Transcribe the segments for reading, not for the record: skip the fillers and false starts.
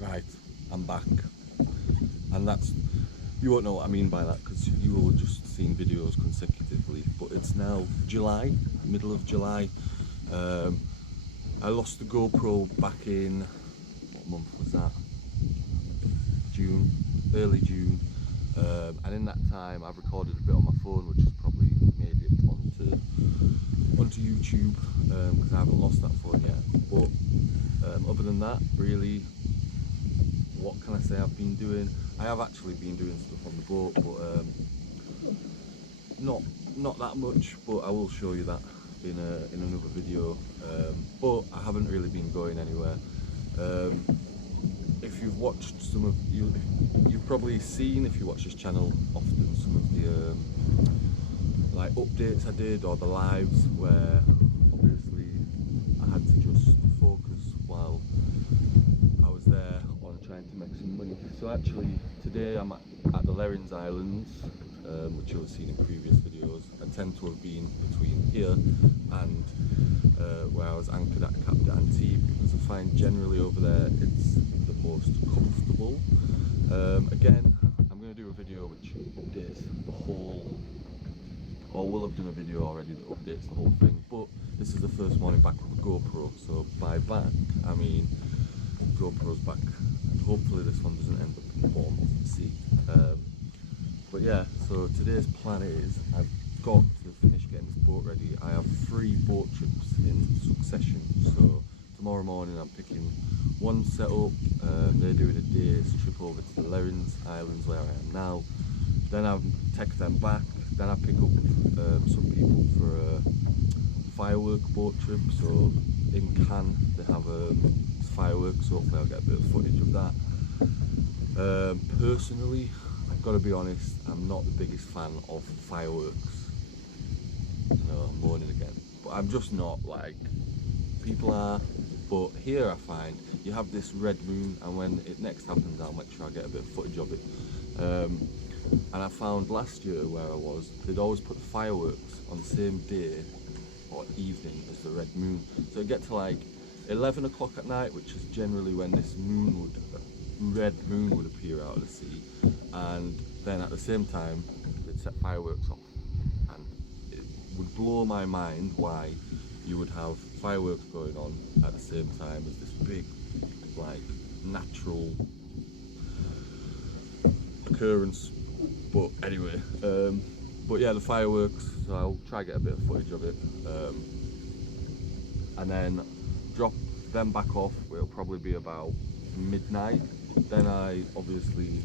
Right, I'm back, and that's, you won't know what I mean by that because you will just seen videos consecutively, but it's now July, middle of July. um, I lost the GoPro back in, what month was that? June, early June. And in that time I've recorded a bit on my phone, which has probably made it onto YouTube, because I haven't lost that phone yet. But other than that, really, what can I say I've been doing? I have actually been doing stuff on the boat, but not not that much. But I will show you that in another video. But I haven't really been going anywhere. If you've watched some of you've probably seen, if you watch this channel often, some of the like updates I did, or the lives where obviously I had to just focus while I was there on trying to make some money. So actually today I'm at the Lerins Islands, which you'll have seen in previous videos. I tend to have been between here and where I was anchored at Cap d'Antibes, because I find generally over there it's the most comfortable. Again, I'm going to do a video which updates the whole, or will have done a video already that updates the whole thing, but this is the first morning back with a GoPro. So by back I mean GoPro's back, and hopefully this one doesn't end up in the bottom of the sea. But yeah, so today's plan is I've got to finish getting this boat ready. I have 3 boat trips in succession. So tomorrow morning I'm picking one set up. They're doing a day's trip over to the Lerins Islands where I am now. Then I'll take them back. Then I pick up some people for a firework boat trip. So in Cannes they have fireworks, so hopefully I'll get a bit of footage of that. Personally, I've got to be honest, I'm not the biggest fan of fireworks. No, I'm moaning again, but I'm just not. Like, people are. But here I find you have this red moon, and when it next happens I'll make sure I get a bit of footage of it. And I found last year where I was, they'd always put fireworks on the same day or evening as the red moon. So it'd get to like 11 o'clock at night, which is generally when this red moon would appear out of the sea, and then at the same time they'd set fireworks off. And it would blow my mind why you would have fireworks going on at the same time as this big, like, natural occurrence. But anyway, but yeah, the fireworks, so I'll try to get a bit of footage of it, and then drop them back off. It'll probably be about midnight. Then I obviously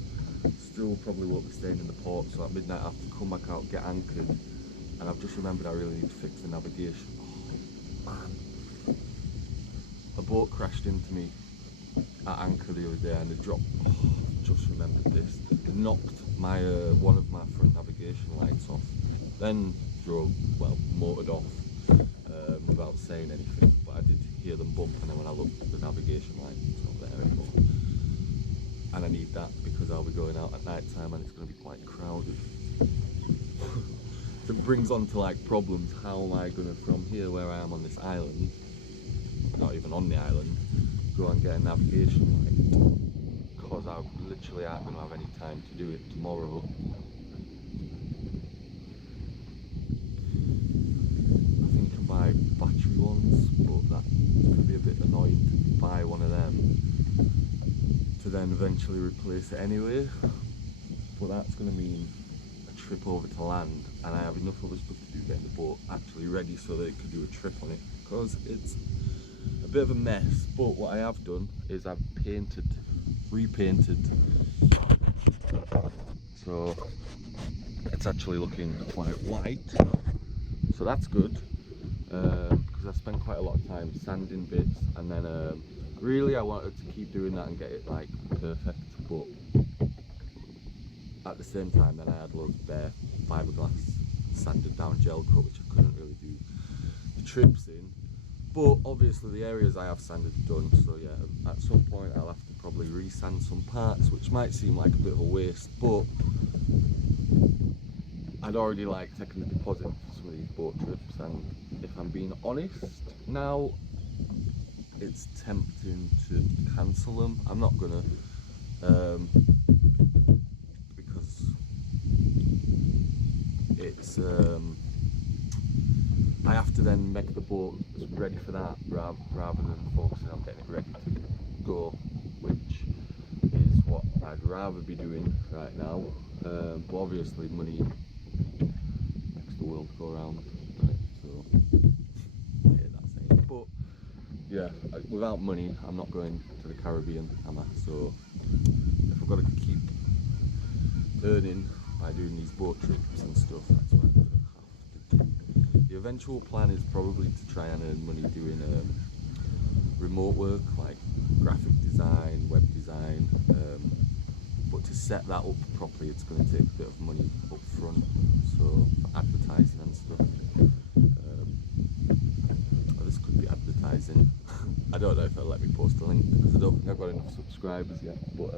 still probably won't be staying in the port, so at midnight I have to come back out, get anchored, and I've just remembered I really need to fix the navigation. Oh man, a boat crashed into me at anchor the other day, and it dropped. Oh, just remembered this. It knocked my one of my front navigation lights off. Then drove, well, motored off without saying anything, but I did hear them bump, and then when I looked, the navigation light was not there anymore. And I need that because I'll be going out at night time and it's going to be quite crowded. So it brings on to like problems. How am I going to, from here where I am on this island, not even on the island, go and get a navigation light? Because I literally aren't going to have any time to do it tomorrow. I think you can buy battery ones, but that's going to be a bit annoying to buy one of them to then eventually replace it anyway. But that's going to mean a trip over to land, and I have enough other stuff to do getting the boat actually ready so that it could do a trip on it, because it's a bit of a mess. But what I have done is I've repainted, so it's actually looking quite white, so that's good, because I spent quite a lot of time sanding bits, and then really I wanted to keep doing that and get it like perfect, but at the same time then I had loads of bare fiberglass sanded down gel coat, which I couldn't really do the trips in. But obviously the areas I have sanded are done, so yeah, at some point I'll have to probably re-sand some parts, which might seem like a bit of a waste, but I'd already like taken a deposit for some of these boat trips, and if I'm being honest, now it's tempting to cancel them. I'm not gonna, because it's I have to then make the boat ready for that rather than focusing on getting it ready to go, which is what I'd rather be doing right now. But obviously money makes the world go round, right? So I hate that saying. But yeah, without money I'm not going to the Caribbean, am I? So if I've got to keep earning by doing these boat trips and stuff, that's what I have to do. The eventual plan is probably to try and earn money doing remote work like graphic design, web design, but to set that up properly it's going to take a bit of money up front, so for advertising and stuff. This could be advertising. I don't know if they'll let me post a link because I don't think I've got enough subscribers yet, but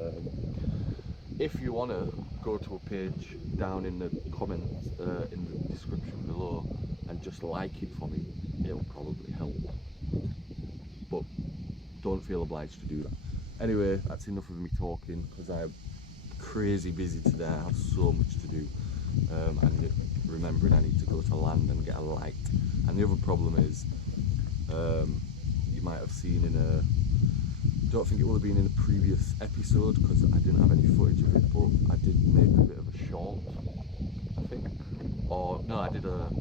if you want to go to a page down in the comments, in the description below, and just like it for me, it'll probably help, but don't feel obliged to do that. Anyway, that's enough of me talking because I'm crazy busy today. I have so much to do, and remembering I need to go to land and get a light. And the other problem is, you might have seen in a, don't think it will have been in a previous episode because I didn't have any footage of it, but I did make a bit of a short, I think, or no, I did a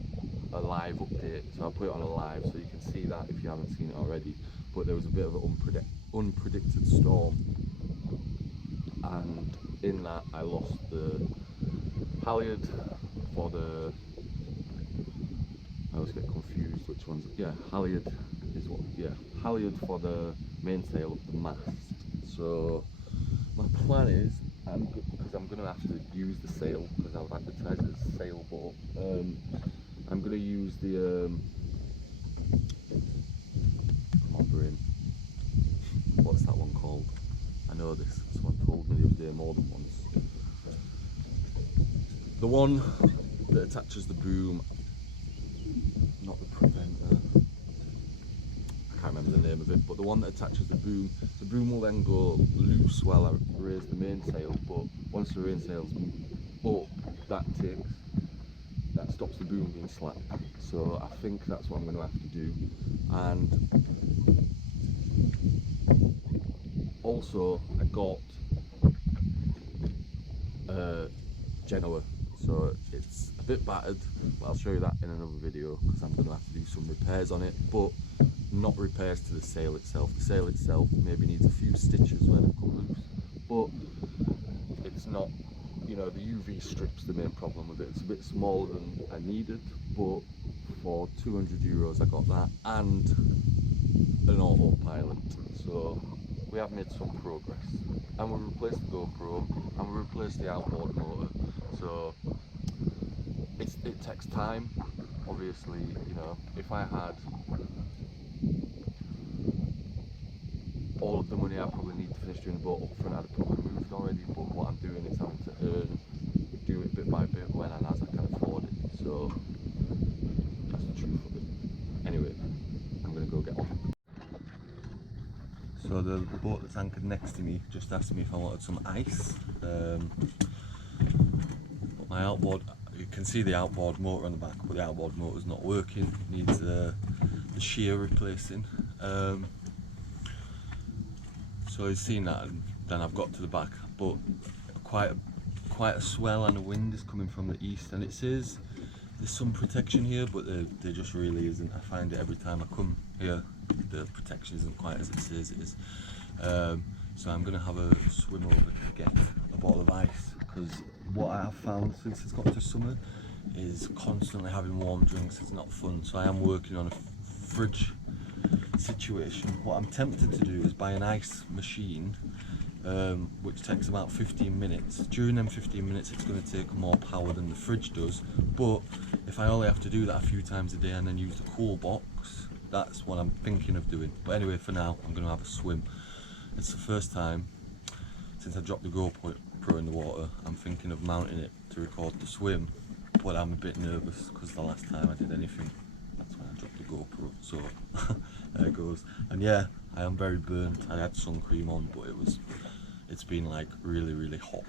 live update, so I'll put it on a live so you can see that if you haven't seen it already. But there was a bit of an unpredicted storm, and in that I lost the halyard for the, I always get confused which one's, yeah, halyard is what, yeah, halyard for the mainsail of the mast. So my plan is, because I'm going to have to use the sail because I've advertised it as a sailboat, I'm going to use the come on brain, what's that one called? I know this, someone told me the other day more than once. The one that attaches the boom, not the preventer, I can't remember the name of it, but the one that attaches the boom will then go loose while I raise the mainsail, but once the mainsail's up, that stops the boom being slapped. So I think that's what I'm going to have to do. And also I got Genoa, so it's a bit battered, but I'll show you that in another video because I'm going to have to do some repairs on it, but not repairs to the sail itself. The sail itself maybe needs a few stitches where they've come loose, but it's not, you know, the UV strip's the main problem with it. It's a bit smaller than I needed, but for €200 I got that and an autopilot, so we have made some progress. And we replaced the GoPro and we replaced the outboard motor, so it takes time. Obviously, you know, if I had all of the money I probably need to finish doing the boat up front, I'd have probably moved already, but what I'm doing is having to do it bit by bit when and as I can afford it, so that's the truth of it. Anyway, I'm going to go get on. So the boat that's anchored next to me just asked me if I wanted some ice, but my outboard, you can see the outboard motor on the back, but the outboard motor's not working, it needs the shear replacing. So he's seen that, and then I've got to the back, but quite a swell and a wind is coming from the east, and it says there's some protection here, but there just really isn't. I find it every time I come here, the protection isn't quite as it says it is. So I'm going to have a swim over to get a bottle of ice, because what I have found since it's got to summer is constantly having warm drinks is not fun. So I am working on a fridge situation. What I'm tempted to do is buy an ice machine, which takes about 15 minutes. During them 15 minutes it's going to take more power than the fridge does, but if I only have to do that a few times a day and then use the cool box, that's what I'm thinking of doing. But anyway, for now I'm going to have a swim. It's the first time since I dropped the GoPro in the water. I'm thinking of mounting it to record the swim, but I'm a bit nervous because the last time I did anything, that's when I dropped the GoPro, so there it goes. And yeah, I am very burnt. I had sun cream on, but it's been like really hot.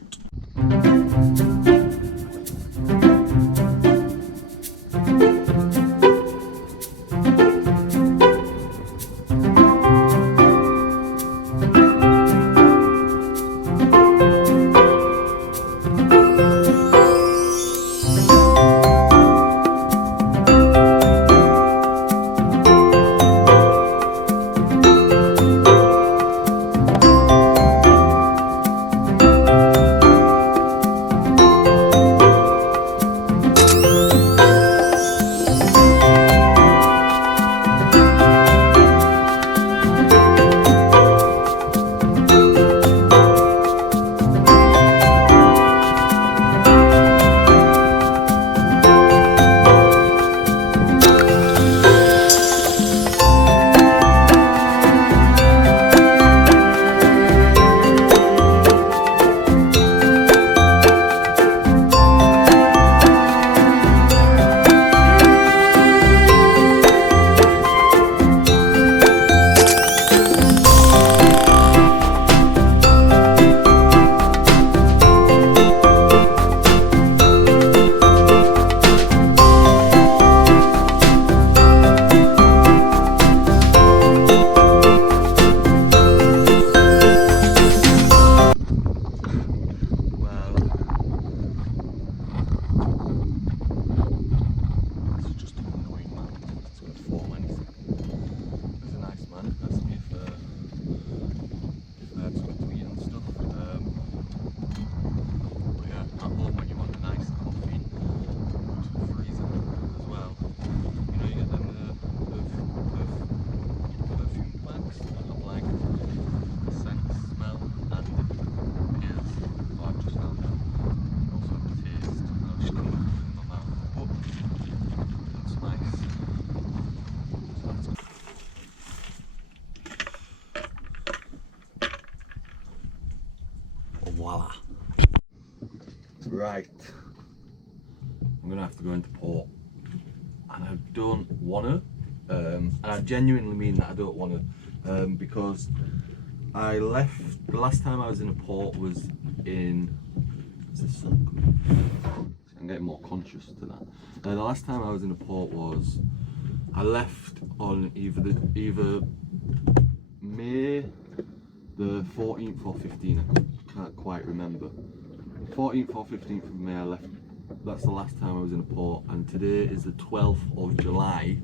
Voila. Right, I'm gonna have to go into port, and I don't wanna, and I genuinely mean that I don't wanna, because I left, the last time I was in a port was in, is this sun coming? I'm getting more conscious to that. The last time I was in a port was, I left on either May the 14th or 15th, I can't quite remember. 14th or 15th of May I left, that's the last time I was in a port, and today is the 12th of July.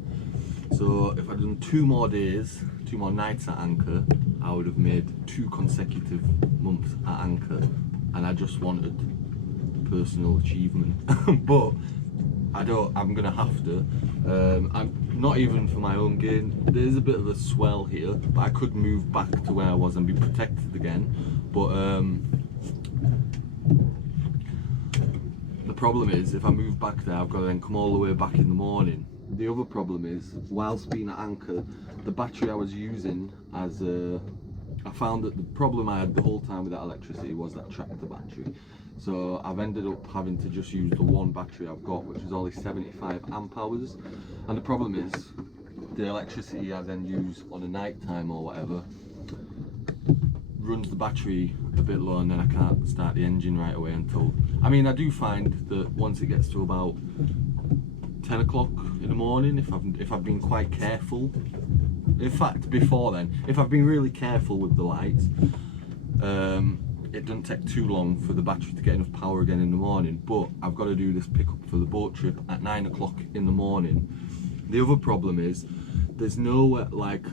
So if I'd done 2 more days, 2 more nights at anchor, I would have made 2 consecutive months at anchor, and I just wanted personal achievement. But I'm gonna have to. I'm not even for my own gain. There's a bit of a swell here, but I could move back to where I was and be protected again. But the problem is, if I move back there, I've got to then come all the way back in the morning. The other problem is, whilst being at anchor, the battery I was using as I found that the problem I had the whole time with that electricity was that tractor battery. So I've ended up having to just use the one battery I've got, which is only 75 amp hours. And the problem is, the electricity I then use on a night time or whatever runs the battery a bit low, and then I can't start the engine right away until, I mean, I do find that once it gets to about 10 o'clock in the morning, if I've been quite careful, in fact before then, if I've been really careful with the lights, it doesn't take too long for the battery to get enough power again in the morning. But I've got to do this pickup for the boat trip at 9 o'clock in the morning. The other problem is, there's nowhere, like,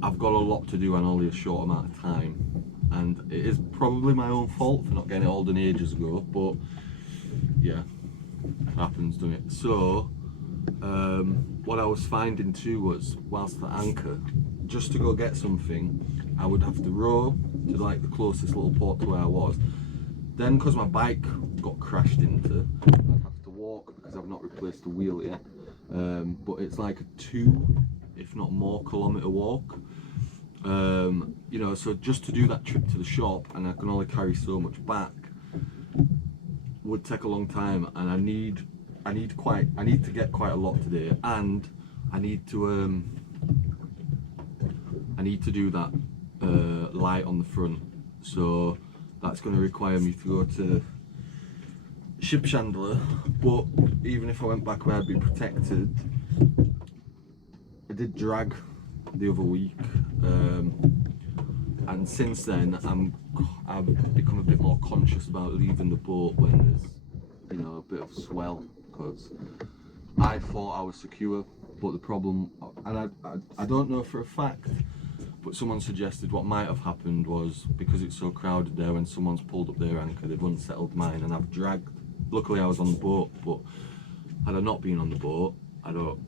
I've got a lot to do and only a short amount of time, and it is probably my own fault for not getting it all done ages ago, but yeah, it happens, doesn't it? So what I was finding too was, whilst at anchor, just to go get something, I would have to row to like the closest little port to where I was. Then, because my bike got crashed into, I'd have to walk because I've not replaced the wheel yet. But it's like a 2, if not more, kilometre walk. You know, so just to do that trip to the shop, and I can only carry so much back, would take a long time, and I need to get quite a lot today, and I need to I need to do that light on the front, so that's going to require me to go to ship chandler. But even if I went back where I'd be protected, I did drag the other week, and since then I've become a bit more conscious about leaving the boat when there's, you know, a bit of swell, because I thought I was secure, but the problem, and I don't know for a fact, but someone suggested what might have happened was, because it's so crowded there, when someone's pulled up their anchor, they've unsettled mine, and I've dragged. Luckily I was on the boat, but had I not been on the boat, I don't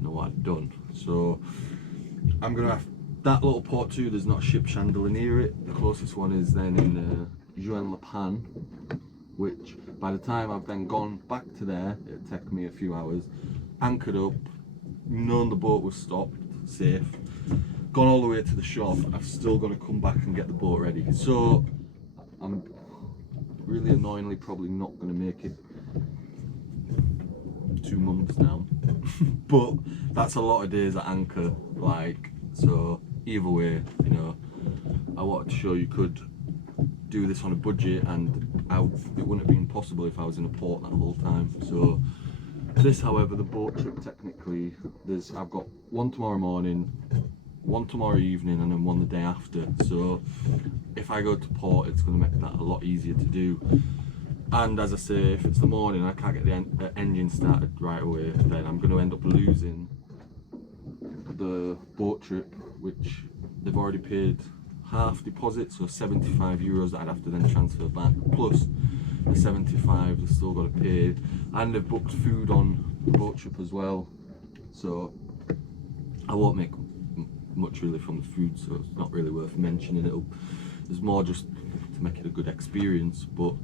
know what I'd done. So I'm gonna have that little port too. There's not a ship chandler near it. The closest one is then in Juan, which by the time I've then gone back to there, it'd take me a few hours, anchored up, known the boat was stopped, safe, gone all the way to the shop. I've still got to come back and get the boat ready. So I'm really annoyingly probably not going to make it 2 months now. But that's a lot of days at anchor, like, so either way, you know, I wanted to show you could do this on a budget, and it wouldn't have been possible if I was in a port that whole time. So this, however, the boat trip, technically, I've got one tomorrow morning, one tomorrow evening, and then one the day after. So if I go to port, it's going to make that a lot easier to do. And as I say, if it's the morning, I can't get the engine started right away, then I'm going to end up losing the boat trip, which they've already paid half deposit, so €75 that I'd have to then transfer back, plus the 75 they've still got to pay, and they've booked food on the boat trip as well, so I won't make much really from the food, so it's not really worth mentioning. There's more just to make it a good experience, but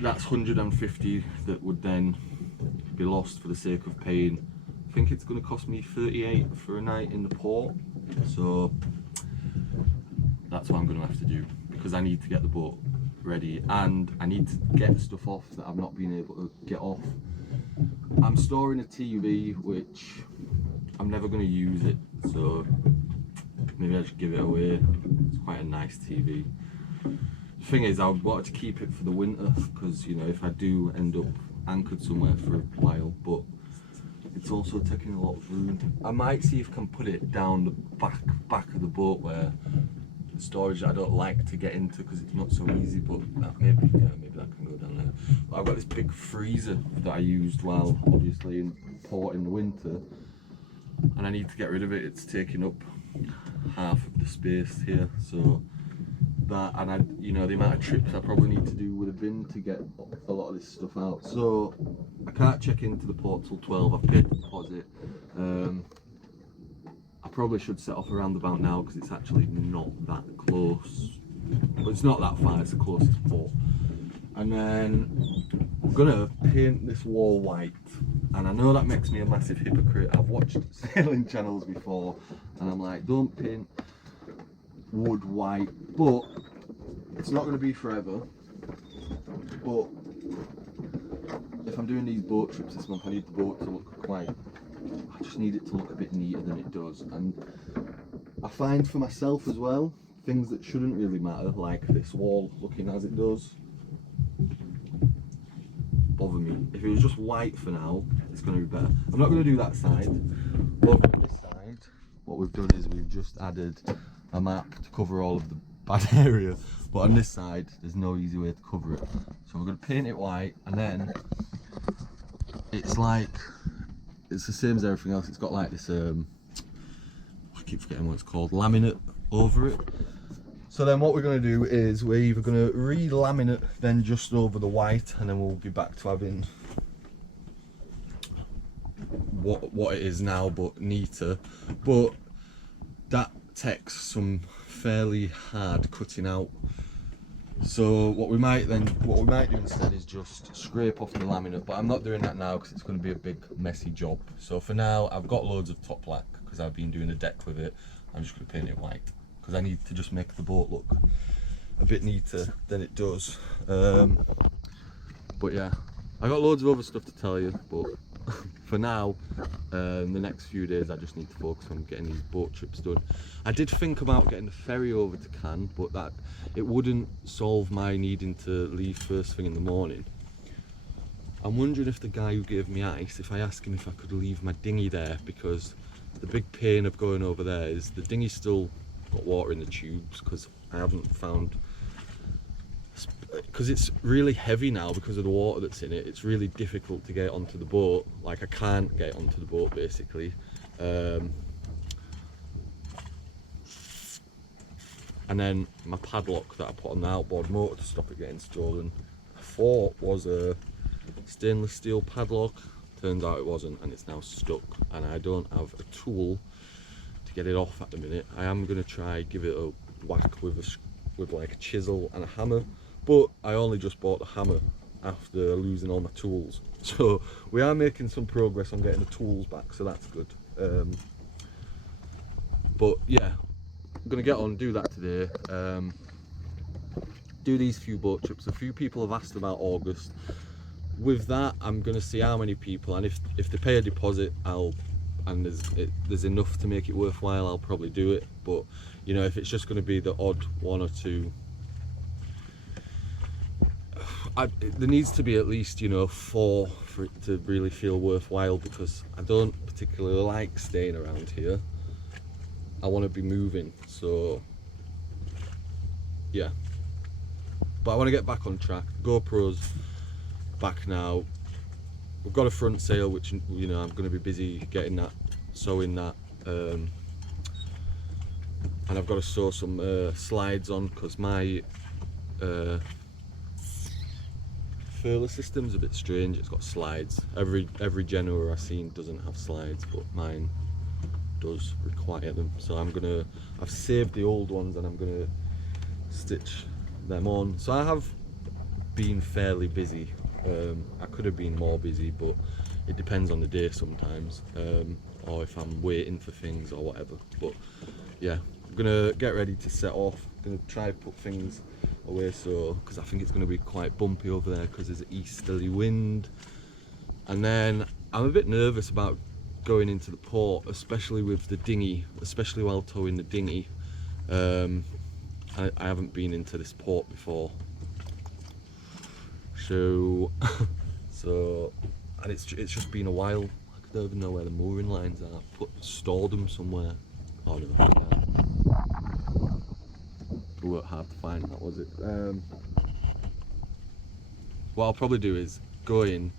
that's 150 that would then be lost for the sake of paying. I think it's going to cost me 38 for a night in the port, so that's what I'm going to have to do, because I need to get the boat ready and I need to get stuff off that I've not been able to get off. I'm storing a TV which I'm never going to use it, so maybe I should give it away. It's quite a nice TV. The thing is, I wanted to keep it for the winter, because, you know, if I do end up anchored somewhere for a while, but it's also taking a lot of room. I might see if I can put it down the back of the boat, where the storage I don't like to get into because it's not so easy, but maybe that can go down there. But I've got this big freezer that I used while obviously in port in the winter, and I need to get rid of it. It's taking up half of the space here, so that, and you know, the amount of trips I probably need to do with a bin to get a lot of this stuff out. So I can't check into the port till 12. I've paid the deposit. I probably should set off around about now, because it's actually not that close, but it's not that far. It's the closest port. And then I'm gonna paint this wall white, and I know that makes me a massive hypocrite. I've watched sailing channels before and I'm like, don't paint wood white, but it's not going to be forever. But if I'm doing these boat trips this month, I need the boat to look quite, I just need it to look a bit neater than it does. And I find for myself as well, things that shouldn't really matter, like this wall looking as it does, bother me. If it was just white for now, it's going to be better. I'm not going to do that side. Over on this side, what we've done is we've just added a map to cover all of the bad area, but on this side there's no easy way to cover it, so we're going to paint it white, and then it's like, it's the same as everything else. It's got like this I keep forgetting what it's called, laminate over it. So then what we're going to do is we're either going to re-laminate then just over the white, and then we'll be back to having what it is now but neater, but that takes some fairly hard cutting out. So what we might do instead is just scrape off the laminate, but I'm not doing that now because it's going to be a big messy job. So for now I've got loads of top lac because I've been doing the deck with it. I'm just going to paint it white because I need to just make the boat look a bit neater than it does. But yeah, I got loads of other stuff to tell you, but for now, the next few days I just need to focus on getting these boat trips done. I did think about getting the ferry over to Cannes, but that it wouldn't solve my needing to leave first thing in the morning. I'm wondering if the guy who gave me ice, if I ask him if I could leave my dinghy there, because the big pain of going over there is the dinghy's still got water in the tubes, because I haven't found, because it's really heavy now because of the water that's in it. It's really difficult to get it onto the boat. Like, I can't get it onto the boat basically. And then my padlock that I put on the outboard motor to stop it getting stolen, I thought was a stainless steel padlock. Turns out it wasn't, and it's now stuck, and I don't have a tool to get it off at the minute. I am going to try give it a whack with like a chisel and a hammer, but I only just bought the hammer after losing all my tools, so we are making some progress on getting the tools back, so that's good. But yeah, I'm gonna get on, do that today. Do these few boat trips. A few people have asked about August. With that, I'm gonna see how many people, and if they pay a deposit, and there's enough to make it worthwhile, I'll probably do it. But you know, if it's just gonna be the odd one or two, there needs to be at least, you know, 4 for it to really feel worthwhile, because I don't particularly like staying around here. I want to be moving, so yeah. But I want to get back on track. GoPro's back now. We've got a front sail, which, you know, I'm going to be busy getting that, sewing that, and I've got to sew some slides on, because my furler system's a bit strange. It's got slides. Every Genoa I've seen doesn't have slides, but mine does require them. So I've saved the old ones, and I'm gonna stitch them on. So I have been fairly busy. I could have been more busy, but it depends on the day sometimes, or if I'm waiting for things or whatever. But yeah, I'm gonna get ready to set off. I'm gonna try put things away, so because I think it's going to be quite bumpy over there because there's an easterly wind. And then I'm a bit nervous about going into the port, especially with the dinghy, especially while towing the dinghy. I haven't been into this port before, so and it's just been a while. I don't even know where the mooring lines are. Stored them somewhere. Oh no, yeah. It weren't hard to find, that was it. What I'll probably do is go in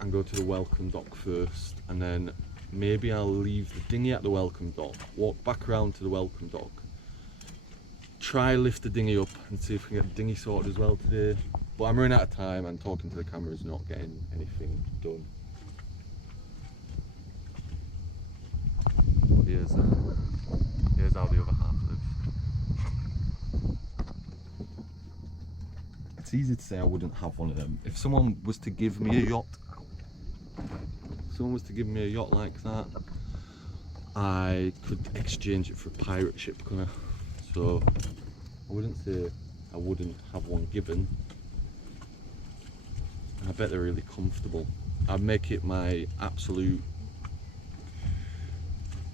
and go to the welcome dock first, and then maybe I'll leave the dinghy at the welcome dock, walk back around to the welcome dock, try lift the dinghy up and see if we can get the dinghy sorted as well today. But I'm running out of time, and talking to the camera is not getting anything done. But here's how the other half lives. It's easy to say I wouldn't have one of them. If someone was to give me a yacht, like that, I could exchange it for a pirate ship, couldn't I? So I wouldn't say I wouldn't have one given. I bet they're really comfortable. I'd make it my absolute,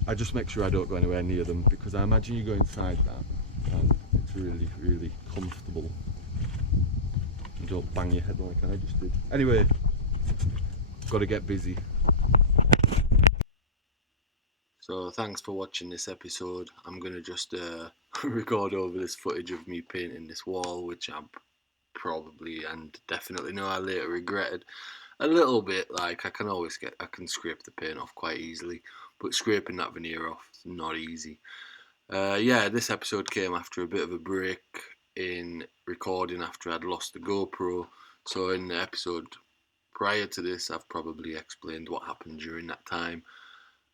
I just make sure I don't go anywhere near them, because I imagine you go inside that and it's really, really comfortable. You don't bang your head like I just did. Anyway, got to get busy. So thanks for watching this episode. I'm going to just record over this footage of me painting this wall, which I probably and definitely know I later regretted a little bit. Like, I can scrape the paint off quite easily, but scraping that veneer off is not easy. Yeah, this episode came after a bit of a break in recording after I'd lost the GoPro. So in the episode prior to this, I've probably explained what happened during that time.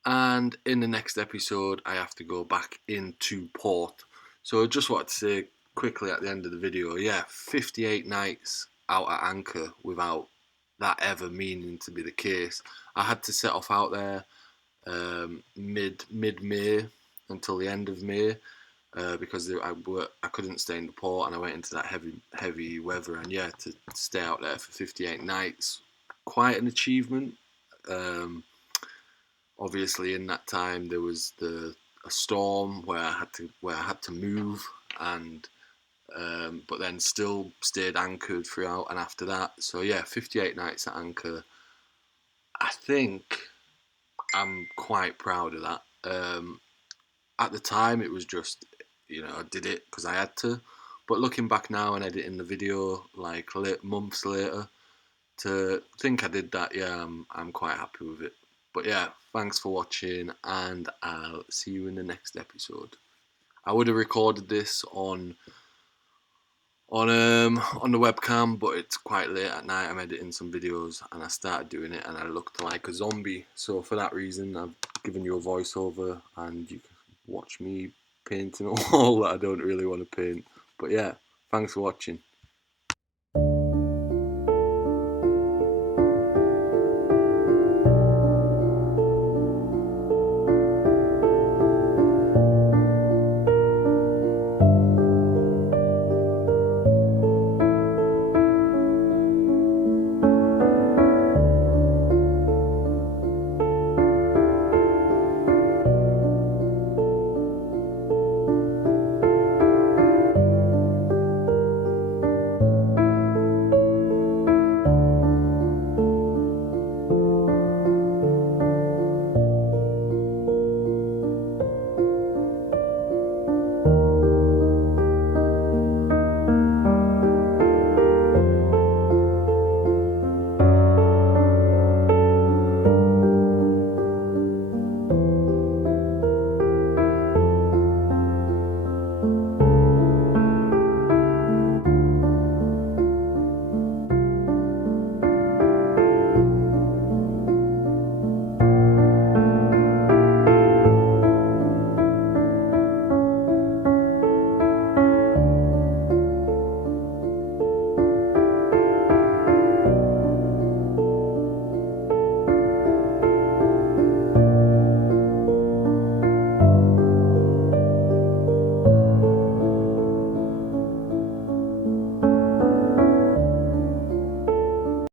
And in the next episode, I have to go back into port. So I just wanted to say quickly at the end of the video, yeah, 58 nights out at anchor without that ever meaning to be the case. I had to set off out there mid-May until the end of May, because I couldn't stay in the port, and I went into that heavy weather. And yeah, to stay out there for 58 nights, quite an achievement. Obviously, in that time there was a storm where I had to move, and but then still stayed anchored throughout and after that. So yeah, 58 nights at anchor. I think I'm quite proud of that. At the time, it was just, I did it because I had to. But looking back now and editing the video, like months later, to think I did that, yeah, I'm quite happy with it. But yeah, thanks for watching, and I'll see you in the next episode. I would have recorded this on the webcam, but it's quite late at night. I'm editing some videos, and I started doing it, and I looked like a zombie. So for that reason, I've given you a voiceover, and you can watch me painting a wall that I don't really want to paint. But yeah, thanks for watching.